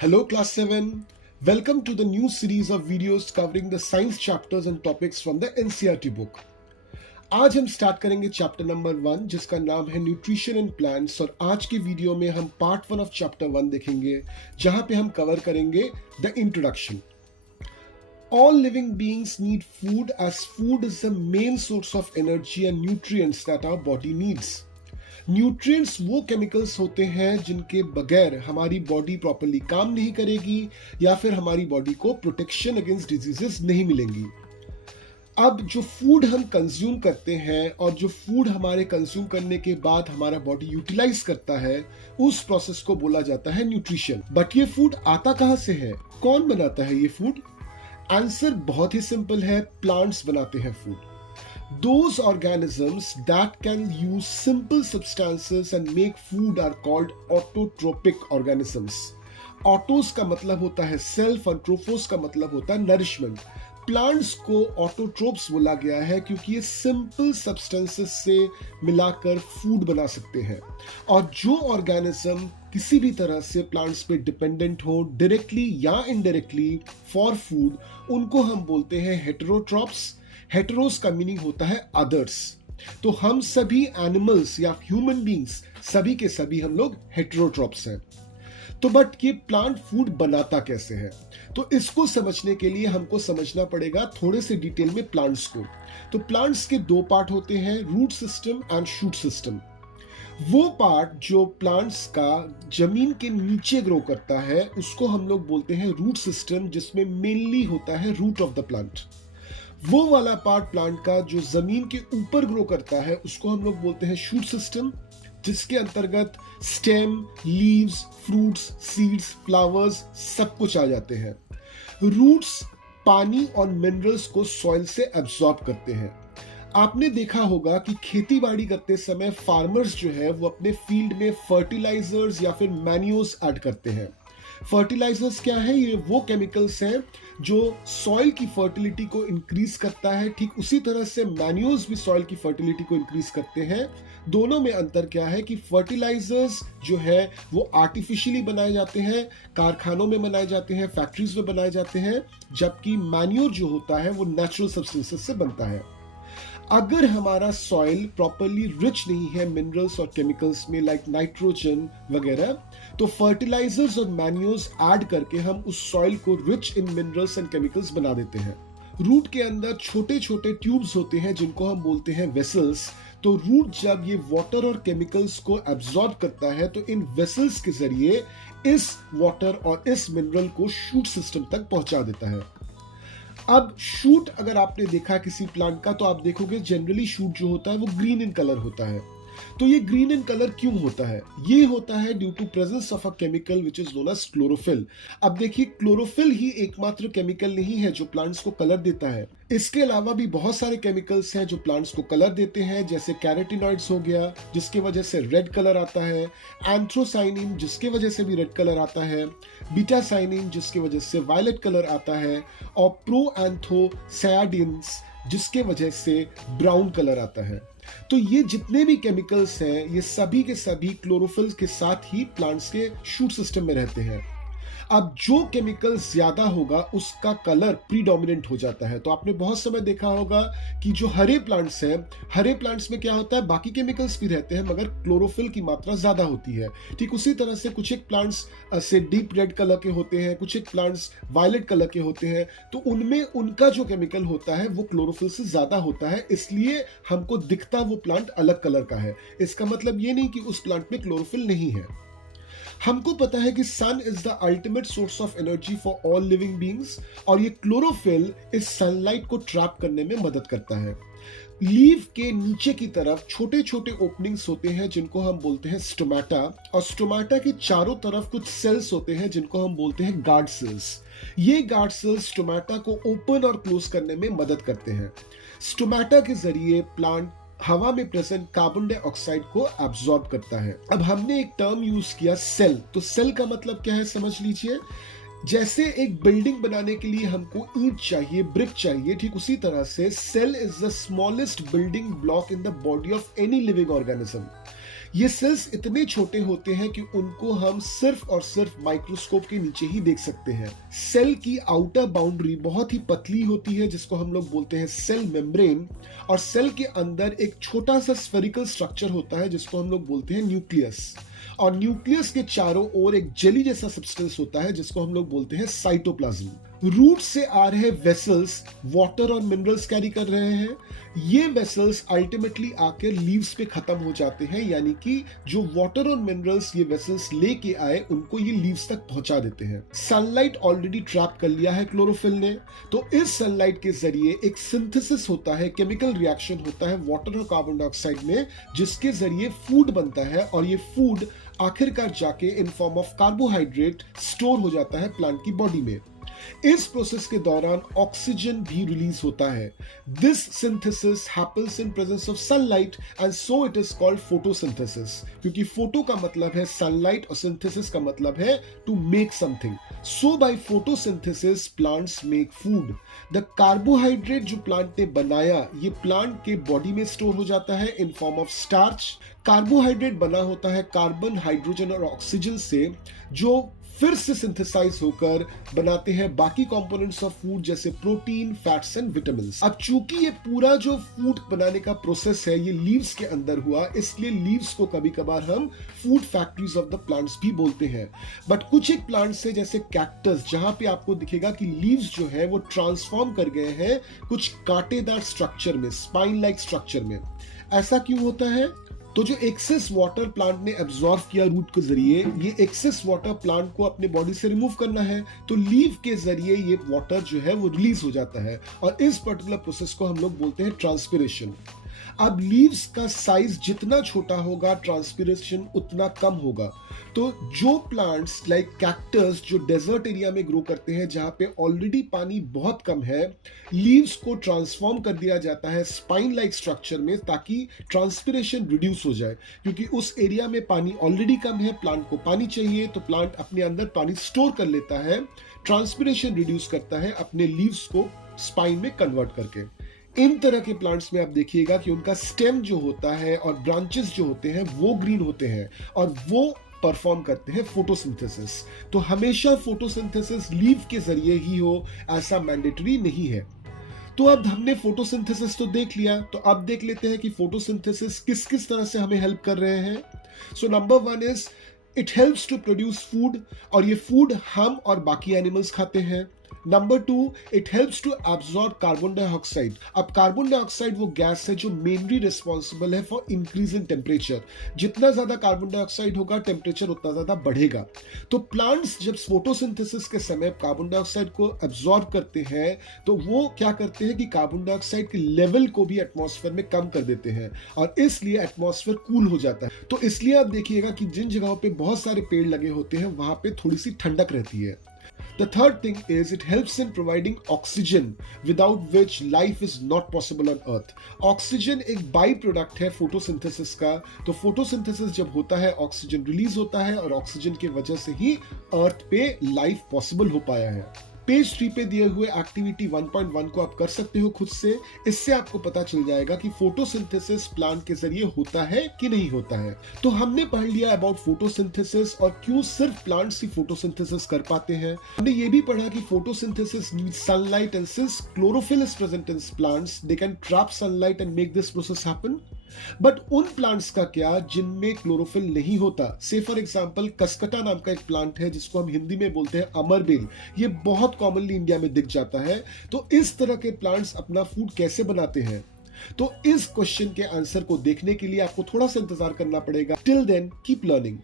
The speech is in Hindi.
Hello class 7. Welcome to the new series of videos covering the science chapters and topics from the NCERT book. आज हम स्टार्ट करेंगे चैप्टर नंबर 1 जिसका नाम है न्यूट्रिशन इन प्लांट्स और आज के वीडियो में हम पार्ट 1 ऑफ चैप्टर 1 देखेंगे जहां पे हम कवर करेंगे the introduction. All living beings need food as food is the main source of energy and nutrients that our body needs. Nutrients वो केमिकल्स होते हैं जिनके बगैर हमारी बॉडी प्रॉपर्ली काम नहीं करेगी या फिर हमारी बॉडी को प्रोटेक्शन अगेंस्ट डिजीजेस नहीं मिलेंगी. अब जो फूड हम कंज्यूम करते हैं और जो फूड हमारे कंज्यूम करने के बाद हमारा बॉडी यूटिलाइज करता है उस प्रोसेस को बोला जाता है न्यूट्रिशन. बट ये फूड आता कहां से है, कौन बनाता है ये फूड? आंसर बहुत ही सिंपल है, प्लांट्स बनाते हैं food. Those organisms that can use simple substances and make food are called autotrophic organisms. Autos का मतलब होता है सेल्फ और ट्रोफोस का मतलब होता है नरिशमेंट. प्लांट्स को ऑटोट्रोप्स बोला गया है क्योंकि ये सिंपल सब्सटेंसेस से मिलाकर फूड बना सकते हैं. और जो ऑर्गेनिज्म किसी भी तरह से प्लांट्स पे डिपेंडेंट हो डायरेक्टली या इनडायरेक्टली फॉर फूड, उनको हम बोलते हैं हेटेरोट्रॉप्स. हेटेरोस का मीनिंग होता है अदर्स. तो हम सभी एनिमल्स या ह्यूमन बींग्स सभी के सभी हम लोग हेटेरोट्रॉप्स हैं. तो बट ये प्लांट फूड बनाता कैसे है, तो इसको समझने के लिए हमको समझना पड़ेगा थोड़े से डिटेल में प्लांट्स को. तो प्लांट्स के दो पार्ट होते हैं, root system and shoot system. वो पार्ट जो प्लांट्स का जमीन के नीचे ग्रो करता है उसको हम लोग बोलते हैं रूट सिस्टम, जिसमें मेनली होता है रूट ऑफ द प्लांट. वो वाला पार्ट प्लांट का जो जमीन के ऊपर ग्रो करता है उसको हम लोग बोलते हैं शूट सिस्टम, जिसके अंतर्गत stem, leaves, fruits, seeds, flowers सब कुछ आ जाते हैं. रूट्स पानी और मिनरल्स को सॉइल से एब्जॉर्ब करते हैं. आपने देखा होगा कि खेती बाड़ी करते समय फार्मर्स जो है वो अपने फील्ड में फर्टिलाइजर्स या फिर मैन्योर्स ऐड करते हैं. फर्टिलाइजर्स क्या है? ये वो केमिकल्स हैं जो सॉइल की फर्टिलिटी को इंक्रीज करता है. ठीक उसी तरह से मैन्योर्स भी सॉइल की फर्टिलिटी को इंक्रीज करते हैं. दोनों में अंतर क्या है कि फर्टिलाइजर्स जो है वो आर्टिफिशियली बनाए जाते हैं, कारखानों में बनाए जाते हैं, फैक्ट्रीज में बनाए जाते हैं, जबकि मैन्योर जो होता है वो नेचुरल सब्सटेंसेस से बनता है. अगर हमारा सॉइल प्रॉपरली रिच नहीं है मिनरल्स और केमिकल्स में लाइक नाइट्रोजन वगैरह, तो फर्टिलाइजर्स और मैन्योर्स ऐड करके हम उस सॉइल को rich in minerals and chemicals बना देते हैं. रूट के अंदर छोटे छोटे ट्यूब्स होते हैं जिनको हम बोलते हैं वेसल्स. तो रूट जब ये वाटर और केमिकल्स को एब्जॉर्ब करता है तो इन वेसल्स के जरिए इस वाटर और इस मिनरल को शूट सिस्टम तक पहुंचा देता है. अब शूट अगर आपने देखा किसी प्लांट का तो आप देखोगे जनरली शूट जो होता है वो ग्रीन इन कलर होता है. तो ये ग्रीन इन कलर क्यों होता है? ये होता है due to presence of a chemical which is known as chlorophyll. अब देखिए, क्लोरोफिल ही एकमात्र केमिकल नहीं है जो प्लांट्स को कलर देता है. इसके अलावा भी बहुत सारे केमिकल्स हैं जो प्लांट्स को कलर देते हैं, जैसे कैरोटीनॉइड्स हो गया जिसकी वजह से रेड कलर आता है, एंथ्रोसाइनिन जिसकी वजह से भी रेड कलर आता है, बीटासाइनिन जिसकी वजह से वायलेट कलर आता है, और प्रोएंथोसायानिन्स जिसके वजह से ब्राउन कलर आता है. तो ये जितने भी केमिकल्स हैं ये सभी के सभी क्लोरोफिल के साथ ही प्लांट्स के शूट सिस्टम में रहते हैं. अब जो केमिकल ज्यादा होगा उसका कलर प्रीडोमिनेंट हो जाता है. तो आपने बहुत समय देखा होगा कि जो हरे प्लांट्स हैं, हरे प्लांट्स में क्या होता है, बाकी केमिकल्स भी रहते हैं मगर क्लोरोफिल की मात्रा ज्यादा होती है. ठीक उसी तरह से कुछ एक प्लांट्स से डीप रेड कलर के होते हैं, कुछ एक प्लांट्स वायलेट कलर के होते हैं. तो उनमें उनका जो केमिकल होता है वो क्लोरोफिल से ज्यादा होता है, इसलिए हमको दिखता वो प्लांट अलग कलर का है. इसका मतलब ये नहीं कि उस प्लांट में क्लोरोफिल नहीं है. हमको पता है कि sun is the ultimate source of energy for all living beings और ये क्लोरोफिल इस सनलाइट को ट्रैप करने में मदद करता है. लीव के नीचे की तरफ छोटे छोटे ओपनिंग्स होते हैं जिनको हम बोलते हैं स्टोमाटा, और स्टोमाटा के चारों तरफ कुछ सेल्स होते हैं जिनको हम बोलते हैं गार्ड सेल्स. ये गार्ड सेल्स स्टोमाटा को ओपन और क्लोज करने में मदद करते हैं. स्टोमाटा के जरिए प्लांट हवा में प्रेजेंट कार्बन डाइऑक्साइड को एब्जॉर्ब करता है. अब हमने एक टर्म यूज किया सेल. तो सेल का मतलब क्या है समझ लीजिए. जैसे एक बिल्डिंग बनाने के लिए हमको ईंट चाहिए, ब्रिक चाहिए, ठीक उसी तरह से cell is the smallest building block in the body of any living organism. ये सेल्स इतने छोटे होते हैं कि उनको हम सिर्फ और सिर्फ माइक्रोस्कोप के नीचे ही देख सकते हैं। सेल की आउटर बाउंड्री बहुत ही पतली होती है जिसको हम लोग बोलते हैं सेल मेम्ब्रेन, और सेल के अंदर एक छोटा सा स्फेरिकल स्ट्रक्चर होता है जिसको हम लोग बोलते हैं न्यूक्लियस, और न्यूक्लियस के चारों ओर एक जेली जैसा सब्सटेंस होता है जिसको हम लोग बोलते हैं साइटोप्लाज्म। रूट से आ रहे वेसल्स वाटर और मिनरल्स कैरी कर रहे हैं। ये वेसल्स अल्टीमेटली आकर लीव्स पे खत्म हो जाते हैं, यानी कि जो वाटर और मिनरल्स ये वेसल्स लेके आए उनको ये लीव्स तक पहुंचा देते हैं। सनलाइट ऑलरेडी ट्रैप कर लिया है क्लोरोफिल ने, तो इस सनलाइट के जरिए एक सिंथेसिस होता है, केमिकल रिएक्शन होता है वाटर और कार्बन डाइऑक्साइड में, जिसके जरिए फूड बनता है, और ये फूड आखिरकार जाके in form of carbohydrate store हो जाता है प्लांट की बॉडी में। इस प्रोसेस के दौरान ऑक्सीजन भी रिलीज होता है। This synthesis happens in presence of sunlight and so it is called photosynthesis, क्योंकि फोटो का मतलब है सनलाइट और सिंथेसिस का मतलब है to make something. So by photosynthesis plants make food. The carbohydrate जो प्लांट ने बनाया ये प्लांट के बॉडी में स्टोर हो जाता है in form of starch. Carbohydrate बना होता है कार्बन, हाइड्रोजन और ऑक्सीजन से, जो फिर से सिंथेसाइज होकर बनाते हैं बाकी कंपोनेंट्स ऑफ फूड जैसे प्रोटीन, फैट्स एंड विटामिन। अब चूंकि ये पूरा जो फूड बनाने का प्रोसेस है ये लीव्स के अंदर हुआ, इसलिए लीव्स को कभी कभार हम food factories of the plants भी बोलते हैं। बट कुछ एक प्लांट्स है जैसे कैक्टस, जहां पे आपको दिखेगा कि लीव्स जो है वो ट्रांसफॉर्म कर गए हैं कुछ कांटेदार स्ट्रक्चर में, स्पाइन लाइक स्ट्रक्चर में। ऐसा क्यों होता है? तो जो एक्सेस वाटर प्लांट ने एब्जॉर्ब किया रूट के जरिए, ये एक्सेस वाटर प्लांट को अपने बॉडी से रिमूव करना है, तो लीव के जरिए ये वाटर जो है वो रिलीज हो जाता है, और इस पर्टिकुलर प्रोसेस को हम लोग बोलते हैं ट्रांसपिरेशन। अब लीव्स का साइज जितना छोटा होगा ट्रांसपिरेशन उतना कम होगा। तो जो प्लांट्स लाइक कैक्टस जो डेजर्ट एरिया में ग्रो करते हैं जहां पे ऑलरेडी पानी बहुत कम है, लीव्स को ट्रांसफॉर्म कर दिया जाता है स्पाइन लाइक स्ट्रक्चर में ताकि ट्रांसपिरेशन रिड्यूस हो जाए, क्योंकि उस एरिया में पानी ऑलरेडी कम है, प्लांट को पानी चाहिए, तो प्लांट अपने अंदर पानी स्टोर कर लेता है, ट्रांसपिरेशन रिड्यूस करता है अपने लीव्स को स्पाइन में कन्वर्ट करके। इन तरह के प्लांट्स में आप देखिएगा कि उनका स्टेम जो होता है और ब्रांचेस जो होते हैं वो ग्रीन होते हैं, और वो परफॉर्म करते हैं फोटोसिंथेसिस। तो हमेशा फोटोसिंथेसिस लीव के जरिए ही हो ऐसा मैंडेटरी नहीं है। तो अब हमने फोटोसिंथेसिस तो देख लिया, तो अब देख लेते हैं कि फोटोसिंथेसिस किस किस तरह से हमें हेल्प कर रहे हैं। So number 1 is it helps to produce food, और ये फूड हम और बाकी एनिमल्स खाते हैं। Number 2, it helps to absorb carbon dioxide. अब कार्बन डाइऑक्साइड वो गैस है जो मेनली रिस्पॉन्सिबल है फॉर इंक्रीज इन टेम्परेचर। जितना ज्यादा कार्बन डाइऑक्साइड होगा टेम्परेचर उतना ज्यादा बढ़ेगा। तो प्लांट्स जब फोटोसिंथेसिस के समय कार्बन डाइऑक्साइड को एब्जॉर्ब करते हैं तो वो क्या करते हैं कि कार्बन डाइऑक्साइड के लेवल को भी एटमॉस्फेयर में कम कर देते हैं, और इसलिए एटमॉस्फेयर कूल हो जाता है। तो इसलिए आप देखिएगा कि जिन जगहों पे बहुत सारे पेड़ लगे होते हैं वहां पे थोड़ी सी ठंडक रहती है। The third thing is it helps in providing oxygen, without which life is not possible on Earth. Oxygen एक बाई प्रोडक्ट है फोटोसिंथेसिस का, तो फोटोसिंथेसिस जब होता है ऑक्सीजन रिलीज होता है, और ऑक्सीजन की वजह से ही अर्थ पे लाइफ पॉसिबल हो पाया है। पेज 3 पे दिए हुए एक्टिविटी 1.1 को आप कर सकते हो खुद से। इससे आपको पता चल जाएगा कि फोटोसिंथेसिस प्लांट के जरिए होता है कि नहीं होता है। तो हमने पढ़ लिया अबाउट फोटोसिंथेसिस और क्यों सिर्फ प्लांट्स ही फोटोसिंथेसिस कर पाते हैं। हमने ये भी पढ़ा कि photosynthesis needs sunlight, and since chlorophyll is present in plants they can trap sunlight and make this process happen. But उन प्लांट्स का क्या जिनमें क्लोरोफिल नहीं होता? से फॉर एग्जांपल कसकटा नाम का एक प्लांट है जिसको हम हिंदी में बोलते हैं अमरबेल, ये बहुत कॉमनली इंडिया में दिख जाता है। तो इस तरह के प्लांट्स अपना फूड कैसे बनाते हैं? तो इस क्वेश्चन के आंसर को देखने के लिए आपको थोड़ा सा इंतजार करना पड़ेगा। Till then keep learning.